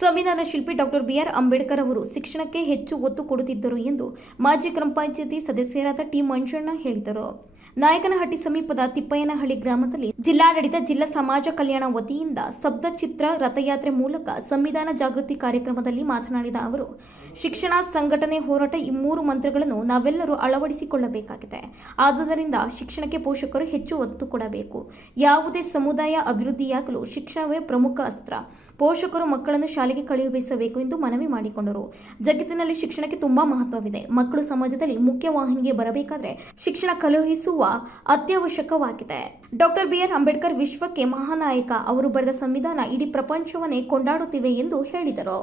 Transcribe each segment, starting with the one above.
ಸಂವಿಧಾನ ಶಿಲ್ಪಿ doctor B R Ambedkar ಅವರು ಶಿಕ್ಷಣಕ್ಕೆ ಹೆಚ್ಚು ಒತ್ತು ಕೊಡುತ್ತಿದ್ದರು ಎಂದು ಮಾಜಿ ಗ್ರಾಮ ಪಂಚಾಯತಿ ಸದಸ್ಯರಾದ ಟಿ ಮಂಜಣ್ಣ ಹೇಳಿದರು. ನಾಯಕನಹಟ್ಟಿ ಸಮೀಪದ ತಿಪ್ಪಯ್ಯನಹಳ್ಳಿ ಗ್ರಾಮದಲ್ಲಿ ಜಿಲ್ಲಾಡಳಿತ ಜಿಲ್ಲಾ ಸಮಾಜ ಕಲ್ಯಾಣ ವತಿಯಿಂದ ಶಬ್ದ ಚಿತ್ರ ರಥಯಾತ್ರೆ ಮೂಲಕ ಸಂವಿಧಾನ ಜಾಗೃತಿ ಕಾರ್ಯಕ್ರಮದಲ್ಲಿ ಮಾತನಾಡಿದ ಅವರು, ಶಿಕ್ಷಣ, ಸಂಘಟನೆ, ಹೋರಾಟ ಈ ಮೂರು ಮಂತ್ರಗಳನ್ನು ನಾವೆಲ್ಲರೂ ಅಳವಡಿಸಿಕೊಳ್ಳಬೇಕಾಗಿದೆ. ಆದುದರಿಂದ ಶಿಕ್ಷಣಕ್ಕೆ ಪೋಷಕರು ಹೆಚ್ಚು ಒತ್ತು ಕೊಡಬೇಕು. ಯಾವುದೇ ಸಮುದಾಯ ಅಭಿವೃದ್ಧಿಯಾಗಲು ಶಿಕ್ಷಣವೇ ಪ್ರಮುಖ ಅಸ್ತ್ರ. ಪೋಷಕರು ಮಕ್ಕಳನ್ನು ಶಾಲೆಗೆ ಕಳುಹಿಸಬೇಕು ಎಂದು ಮನವಿ ಮಾಡಿಕೊಂಡರು. ಜಗತ್ತಿನಲ್ಲಿ ಶಿಕ್ಷಣಕ್ಕೆ ತುಂಬಾ ಮಹತ್ವವಿದೆ. ಮಕ್ಕಳು ಸಮಾಜದಲ್ಲಿ ಮುಖ್ಯವಾಹಿನಿಗೆ ಬರಬೇಕಾದರೆ ಶಿಕ್ಷಣ ಕಳುಹಿಸುವ ಅತ್ಯವಶ್ಯಕವಾಗಿದೆ. ಡಾಕ್ಟರ್ ಬಿಆರ್ ಅಂಬೇಡ್ಕರ್ ವಿಶ್ವಕ್ಕೆ ಮಹಾನಾಯಕ. ಅವರು ಬರೆದ ಸಂವಿಧಾನ ಇಡೀ ಪ್ರಪಂಚವನ್ನೇ ಕೊಂಡಾಡುತ್ತಿವೆ ಎಂದು ಹೇಳಿದರು.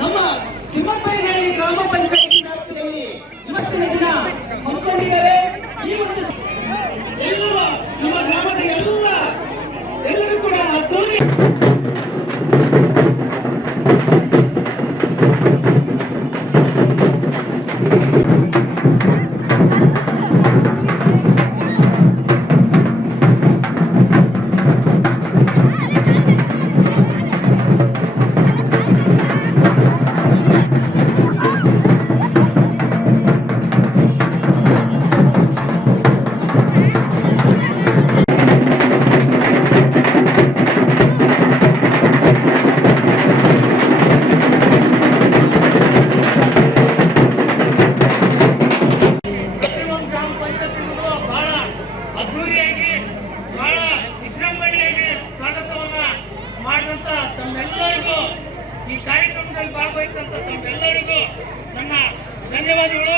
ನಮ್ಮ ತಿಮ್ಮಪ್ಪಯ್ಯನಹಳ್ಳಿ ಗ್ರಾಮ ಪಂಚಾಯತಿ ವ್ಯಾಪ್ತಿಯಲ್ಲಿ ಇವತ್ತಿನ ದಿನ ಹಮ್ಮಿಕೊಂಡಿದ್ದಾರೆ. ಈ ಒಂದು ಎಲ್ಲರೂ ನಮ್ಮ ಗ್ರಾಮದ ಎಲ್ಲರೂ ಕೂಡ ಅದ್ದೂರಿ ತಮ್ಮೆಲ್ಲರಿಗೂ ಈ ಕಾರ್ಯಕ್ರಮದಲ್ಲಿ ಭಾಗವಹಿಸಿದಂತ ತಮ್ಮೆಲ್ಲರಿಗೂ ನನ್ನ ಧನ್ಯವಾದಗಳು.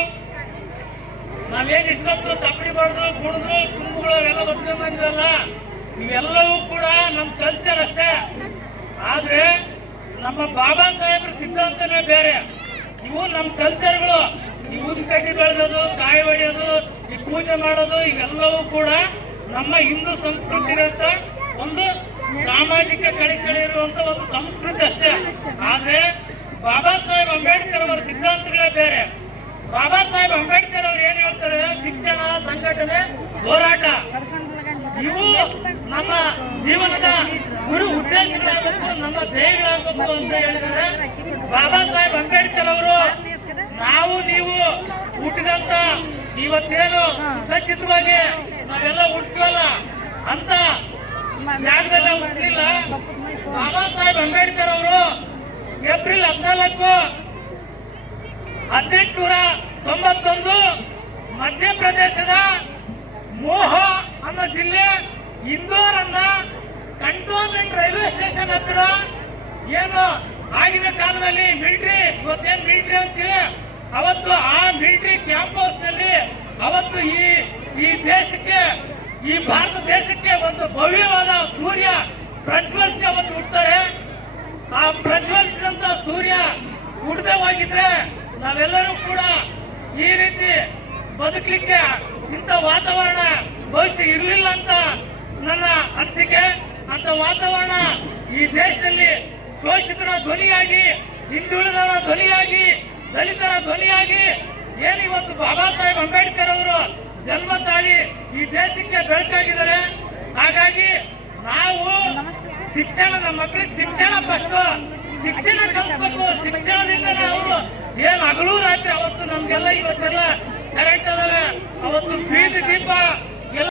ನಾವೇನು ಇಷ್ಟೊತ್ತು ತಪ್ಪಡಿ ಬಡ್ದು ಕುಣಿದು ಕುಂಬುಗಳು ಅವೆಲ್ಲ ಒತ್ಕೊಂಡು ಬಂದಿವಲ್ಲ, ಇವೆಲ್ಲವೂ ಕೂಡ ನಮ್ಮ ಕಲ್ಚರ್ ಅಷ್ಟೇ. ಆದ್ರೆ ನಮ್ಮ ಬಾಬಾ ಸಾಹೇಬ್ರ ಸಿದ್ಧಾಂತನೇ ಬೇರೆ. ಇವು ನಮ್ಮ ಕಲ್ಚರ್ಗಳು. ಈ ಉದ್ದ ಕಡ್ಡಿ ಬೆಳೆದೋದು, ಕಾಯಿ ಹೊಡೆಯೋದು, ಈ ಪೂಜೆ ಮಾಡೋದು, ಇವೆಲ್ಲವೂ ಕೂಡ ನಮ್ಮ ಹಿಂದೂ ಸಂಸ್ಕೃತಿ ಇರುವಂತ ಒಂದು ಸಾಮಾಜಿಕ ಕಳಕಳಿ ಇರುವಂತ ಒಂದು ಸಂಸ್ಕೃತಿ ಅಷ್ಟೇ. ಆದ್ರೆ ಬಾಬಾ ಸಾಹೇಬ್ ಅಂಬೇಡ್ಕರ್ ಅವರ ಸಿದ್ಧಾಂತಗಳೇ ಬೇರೆ. ಬಾಬಾ ಸಾಹೇಬ್ ಅಂಬೇಡ್ಕರ್ ಅವ್ರು ಏನ್ ಹೇಳ್ತಾರೆ, ಶಿಕ್ಷಣ, ಸಂಘಟನೆ, ಹೋರಾಟ ಇವು ನಮ್ಮ ಜೀವನದ ಗುರು ಉದ್ದೇಶಗಳಾಗಬೇಕು, ನಮ್ಮ ಧ್ಯೇಯಗಳಾಗಬೇಕು ಅಂತ ಹೇಳಿದರೆ ಬಾಬಾ ಸಾಹೇಬ್ ಅಂಬೇಡ್ಕರ್ ಅವರು ನಾವು ನೀವು ಹುಟ್ಟಿದಂತ ಇವತ್ತೇನು ಸುಸಜ್ಜಿತವಾಗಿ ನಾವೆಲ್ಲ ಹುಟ್ಟುವಲ್ಲ ಅಂತ ಜಾಗದಲ್ಲಿ ಹುಟ್ಟಲಿಲ್ಲ. ಬಾಬಾ ಸಾಹೇಬ್ ಅಂಬೇಡ್ಕರ್ ಅವರು ಏಪ್ರಿಲ್ 14, 1891 ಮಧ್ಯಪ್ರದೇಶದ ಮೋಹ ಅನ್ನೋ ಜಿಲ್ಲೆ ಇಂದೋರ್ ಅನ್ನ ಕಂಟೋನ್ಮೆಂಟ್ ರೈಲ್ವೆ ಸ್ಟೇಷನ್ ಹತ್ರ ಏನು ಆಗಿನ ಕಾಲದಲ್ಲಿ ಮಿಲಿಟರಿ, ಇವತ್ತೇನು ಮಿಲಿಟರಿ ಅಂತೀವಿ, ಅವತ್ತು ಆ ಮಿಲಿಟರಿ ಕ್ಯಾಂಪಸ್ ನಲ್ಲಿ ಅವತ್ತು ಈ ದೇಶಕ್ಕೆ, ಈ ಭಾರತ ದೇಶಕ್ಕೆ ಒಂದು ಭವ್ಯವಾದ ಸೂರ್ಯ ಪ್ರಜ್ವಲಿಸಿ ಅವತ್ತು ಹುಡ್ತಾರೆ. ಆ ಪ್ರಜ್ವಲಿಸಿದಂತ ಸೂರ್ಯ ಹುಡ್ದೆ ಹೋಗಿದ್ರೆ ನಾವೆಲ್ಲರೂ ಕೂಡ ಈ ರೀತಿ ಬದುಕಲಿಕ್ಕೆ ಇಂಥ ವಾತಾವರಣ ಭವಿಷ್ಯ ಇರಲಿಲ್ಲ ಅಂತ ನನ್ನ ಅನಿಸಿಕೆ. ಅಂತ ವಾತಾವರಣ ಈ ದೇಶದಲ್ಲಿ ಶೋಷಿತರ ಧ್ವನಿಯಾಗಿ, ಹಿಂದುಳಿದವರ ಧ್ವನಿಯಾಗಿ, ದಲಿತರ ಧ್ವನಿಯಾಗಿ ಏನು ಇವತ್ತು ಬಾಬಾ ಸಾಹೇಬ್ ಅಂಬೇಡ್ಕರ್ ಅವರು ಜನ್ಮ ತಾಳಿ ಈ ದೇಶಕ್ಕೆ ಬೆಳಕಾಗಿದ್ದಾರೆ. ಹಾಗಾಗಿ ನಾವು ಶಿಕ್ಷಣ, ನಮ್ಮ ಮಕ್ಕಳಿಗೆ ಶಿಕ್ಷಣ ಫಸ್ಟ್, ಶಿಕ್ಷಣ ಕಲಿಸ್ಬೇಕು. ಶಿಕ್ಷಣದಿಂದ ಅವರು ಏನ್ ಹಗಲು ರಾತ್ರಿ ಅವತ್ತು ನಮ್ಗೆಲ್ಲ ಇವತ್ತೆಲ್ಲ ಕರೆಂಟ್ ಅದಾವೆ, ಅವತ್ತು ಬೀದಿ ದೀಪ